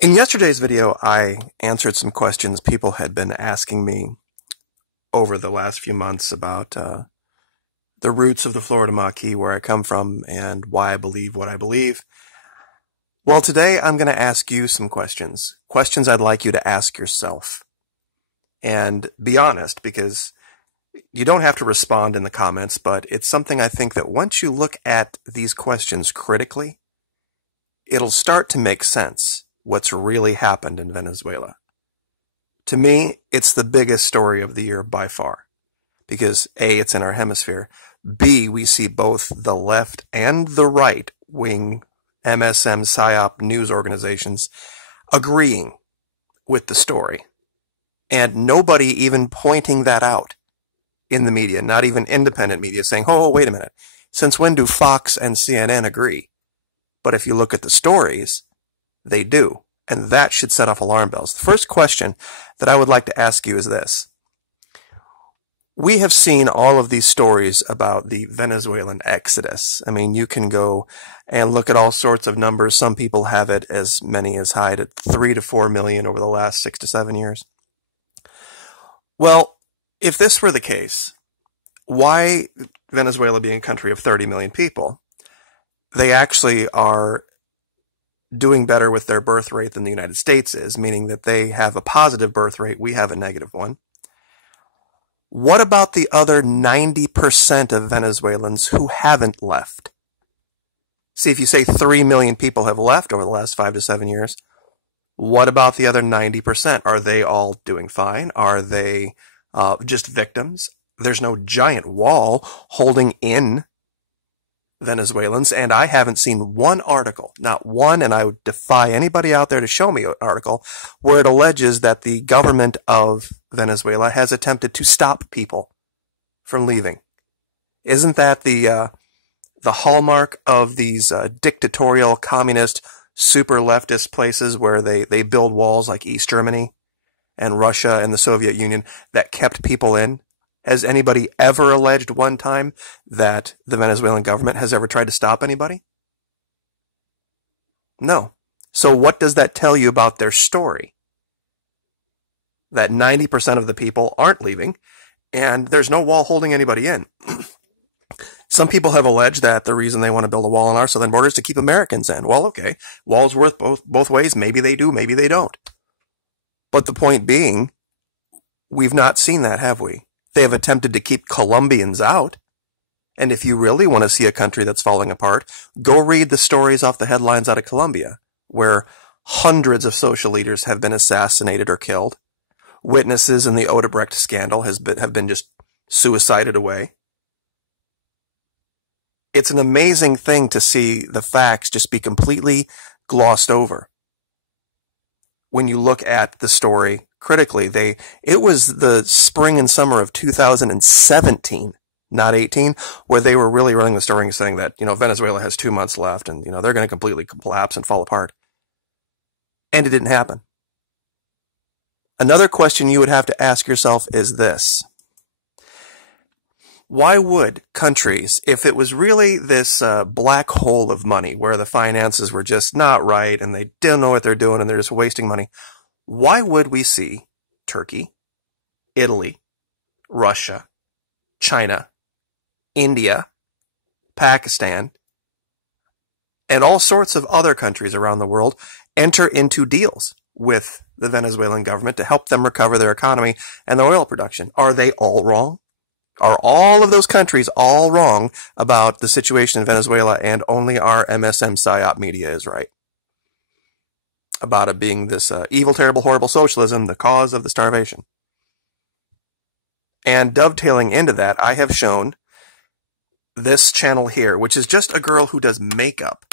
In yesterday's video, I answered some questions people had been asking me over the last few months about the roots of the Florida Maquis, where I come from, and why I believe what I believe. Well, today I'm going to ask you some questions. Questions I'd like you to ask yourself. And be honest, because you don't have to respond in the comments, but it's something I think that once you look at these questions critically, it'll start to make sense what's really happened in Venezuela. To me, it's the biggest story of the year by far, because A, it's in our hemisphere, B, we see both the left and the right wing MSM PSYOP news organizations agreeing with the story, and nobody even pointing that out in the media, not even independent media saying, oh, wait a minute, since when do Fox and CNN agree? But if you look at the stories, they do, and that should set off alarm bells. The first question that I would like to ask you is this. We have seen all of these stories about the Venezuelan exodus. I mean, you can go and look at all sorts of numbers. Some people have it as many as high to 3 to 4 million over the last 6 to 7 years. Well, if this were the case, why Venezuela being a country of 30 million people, they actually are doing better with their birth rate than the United States is, meaning that they have a positive birth rate, we have a negative one. What about the other 90% of Venezuelans who haven't left? See, if you say 3 million people have left over the last 5 to 7 years, what about the other 90%? Are they all doing fine? Are they just victims? There's no giant wall holding in Venezuelans, and I haven't seen one article, not one, and I would defy anybody out there to show me an article where it alleges that the government of Venezuela has attempted to stop people from leaving. Isn't that the hallmark of these dictatorial, communist, super leftist places where they build walls like East Germany and Russia and the Soviet Union that kept people in? Has anybody ever alleged one time that the Venezuelan government has ever tried to stop anybody? No. So what does that tell you about their story? That 90% of the people aren't leaving, and there's no wall holding anybody in. Some people have alleged that the reason they want to build a wall on our southern border is to keep Americans in. Well, okay, walls work both ways. Maybe they do, maybe they don't. But the point being, we've not seen that, have we? They have attempted to keep Colombians out. And if you really want to see a country that's falling apart, go read the stories off the headlines out of Colombia, where hundreds of social leaders have been assassinated or killed. Witnesses in the Odebrecht scandal have been just suicided away. It's an amazing thing to see the facts just be completely glossed over. When you look at the story critically, it was the spring and summer of 2017, not 18, where they were really running the story and saying that, Venezuela has 2 months left and, they're going to completely collapse and fall apart. And it didn't happen. Another question you would have to ask yourself is this. Why would countries, if it was really this black hole of money where the finances were just not right and they didn't know what they're doing and they're just wasting money, why would we see Turkey, Italy, Russia, China, India, Pakistan, and all sorts of other countries around the world enter into deals with the Venezuelan government to help them recover their economy and their oil production? Are they all wrong? Are all of those countries all wrong about the situation in Venezuela, and only our MSM PSYOP media is right about it being this evil, terrible, horrible socialism, the cause of the starvation? And dovetailing into that, I have shown this channel here, which is just a girl who does makeup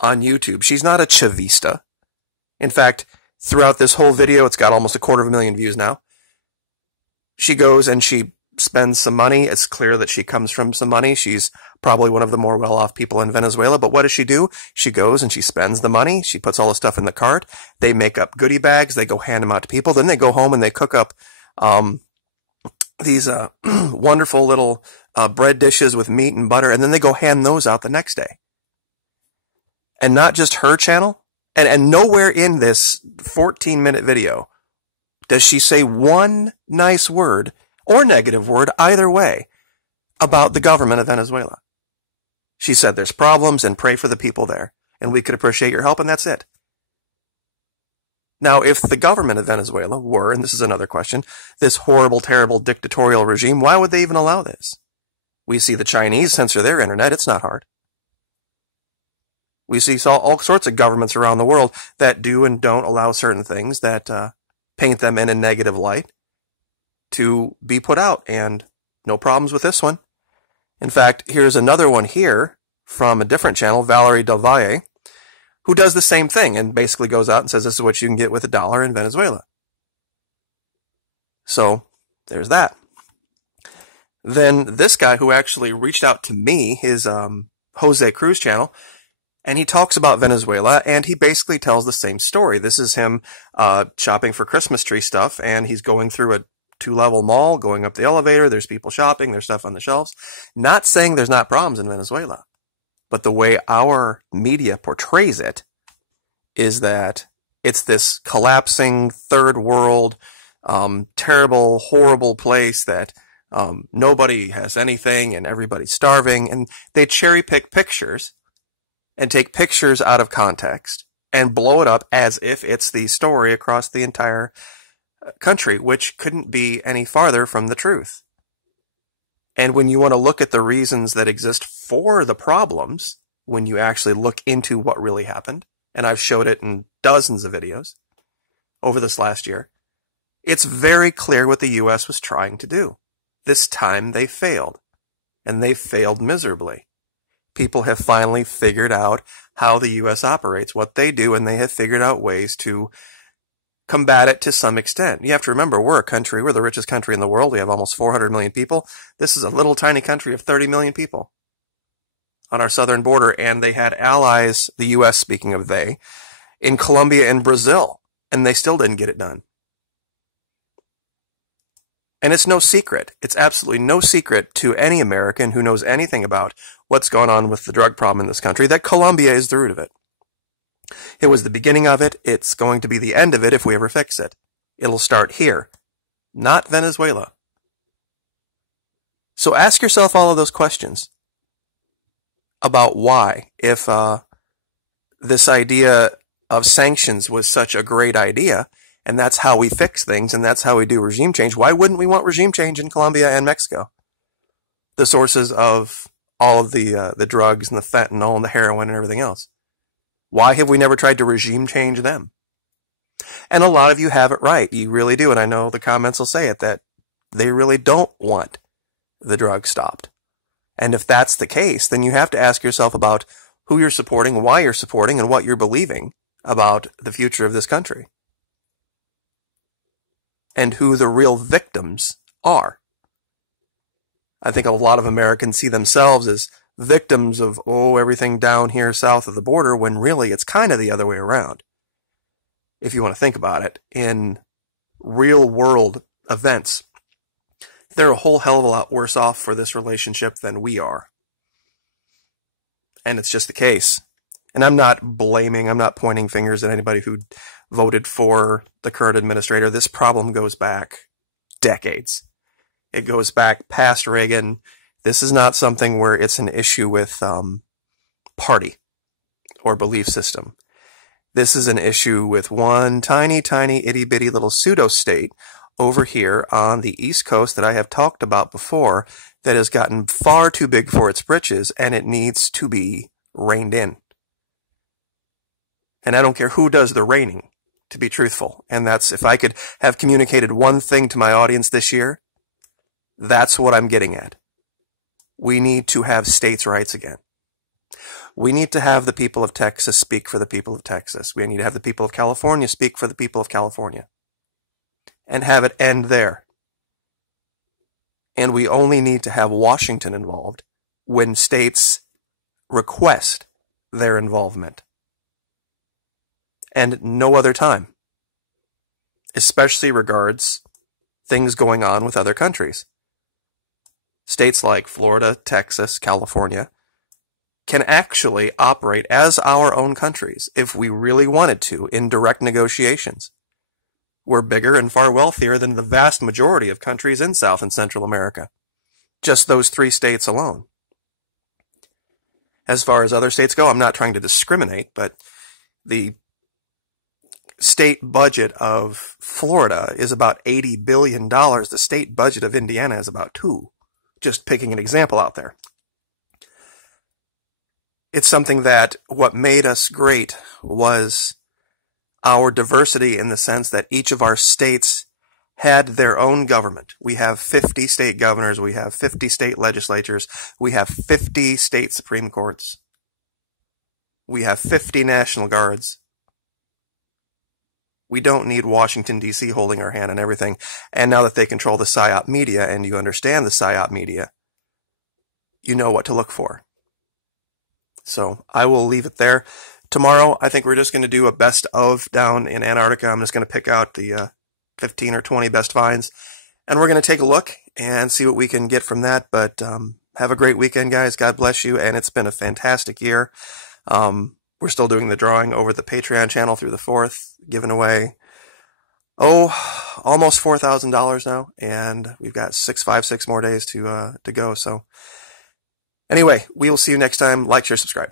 on YouTube. She's not a Chavista. In fact, throughout this whole video, it's got almost 250,000 views now. She goes and she spends some money. It's clear that she comes from some money. She's probably one of the more well-off people in Venezuela. But what does she do? She goes and she spends the money. She puts all the stuff in the cart. They make up goodie bags. They go hand them out to people. Then they go home and they cook up these wonderful little bread dishes with meat and butter. And then they go hand those out the next day. And not just her channel, And nowhere in this 14-minute video does she say one nice word or negative word, either way, about the government of Venezuela. She said there's problems and pray for the people there, and we could appreciate your help, and that's it. Now, if the government of Venezuela were, and this is another question, this horrible, terrible dictatorial regime, why would they even allow this? We see the Chinese censor their internet. It's not hard. We see all sorts of governments around the world that do and don't allow certain things that paint them in a negative light to be put out, and no problems with this one. In fact, here's another one here from a different channel, Valerie Del Valle, who does the same thing and basically goes out and says this is what you can get with $1 in Venezuela. So there's that. Then this guy who actually reached out to me, his Jose Cruz channel, and he talks about Venezuela, and he basically tells the same story. This is him shopping for Christmas tree stuff, and he's going through a 2-level mall, going up the elevator, there's people shopping, there's stuff on the shelves. Not saying there's not problems in Venezuela, but the way our media portrays it is that it's this collapsing third world, terrible, horrible place that nobody has anything and everybody's starving, and they cherry pick pictures and take pictures out of context and blow it up as if it's the story across the entire country, which couldn't be any farther from the truth. And when you want to look at the reasons that exist for the problems, when you actually look into what really happened, and I've showed it in dozens of videos over this last year, it's very clear what the U.S. was trying to do. This time they failed, and they failed miserably. People have finally figured out how the U.S. operates, what they do, and they have figured out ways to combat it to some extent. You have to remember, we're the richest country in the world. We have almost 400 million people. This is a little tiny country of 30 million people on our southern border, and they had allies, the U.S., speaking of they, in Colombia and Brazil, and they still didn't get it done. And it's no secret. It's absolutely no secret to any American who knows anything about what's going on with the drug problem in this country that Colombia is the root of it. It was the beginning of it. It's going to be the end of it if we ever fix it. It'll start here, not Venezuela. So ask yourself all of those questions about why, if this idea of sanctions was such a great idea, and that's how we fix things, and that's how we do regime change, why wouldn't we want regime change in Colombia and Mexico? The sources of all of the drugs and the fentanyl and the heroin and everything else. Why have we never tried to regime change them? And a lot of you have it right. You really do. And I know the comments will say it, that they really don't want the drugs stopped. And if that's the case, then you have to ask yourself about who you're supporting, why you're supporting, and what you're believing about the future of this country. And who the real victims are. I think a lot of Americans see themselves as victims of, everything down here south of the border, when really it's kind of the other way around. If you want to think about it, in real world events, they're a whole hell of a lot worse off for this relationship than we are. And it's just the case. And I'm not pointing fingers at anybody who voted for the current administrator. This problem goes back decades. It goes back past Reagan. This is not something where it's an issue with party or belief system. This is an issue with one tiny, tiny, itty-bitty little pseudo-state over here on the East Coast that I have talked about before that has gotten far too big for its britches, and it needs to be reined in. And I don't care who does the reining, to be truthful. And that's, if I could have communicated one thing to my audience this year, that's what I'm getting at. We need to have states' rights again. We need to have the people of Texas speak for the people of Texas. We need to have the people of California speak for the people of California. And have it end there. And we only need to have Washington involved when states request their involvement. And no other time. Especially regards things going on with other countries. States like Florida, Texas, California can actually operate as our own countries if we really wanted to in direct negotiations. We're bigger and far wealthier than the vast majority of countries in South and Central America. Just those 3 states alone. As far as other states go, I'm not trying to discriminate, but the state budget of Florida is about $80 billion. The state budget of Indiana is about $2 billion. Just picking an example out there. It's something that what made us great was our diversity in the sense that each of our states had their own government. We have 50 state governors, we have 50 state legislatures, we have 50 state Supreme Courts, we have 50 National Guards. We don't need Washington, D.C. holding our hand on everything. And now that they control the PSYOP media and you understand the PSYOP media, you know what to look for. So I will leave it there. Tomorrow, I think we're just going to do a best of down in Antarctica. I'm just going to pick out the 15 or 20 best finds, and we're going to take a look and see what we can get from that. But have a great weekend, guys. God bless you, and it's been a fantastic year. We're still doing the drawing over the Patreon channel through the 4th, giving away, almost $4,000 now, and we've got 6 more days to go. So anyway, we will see you next time. Like, share, subscribe.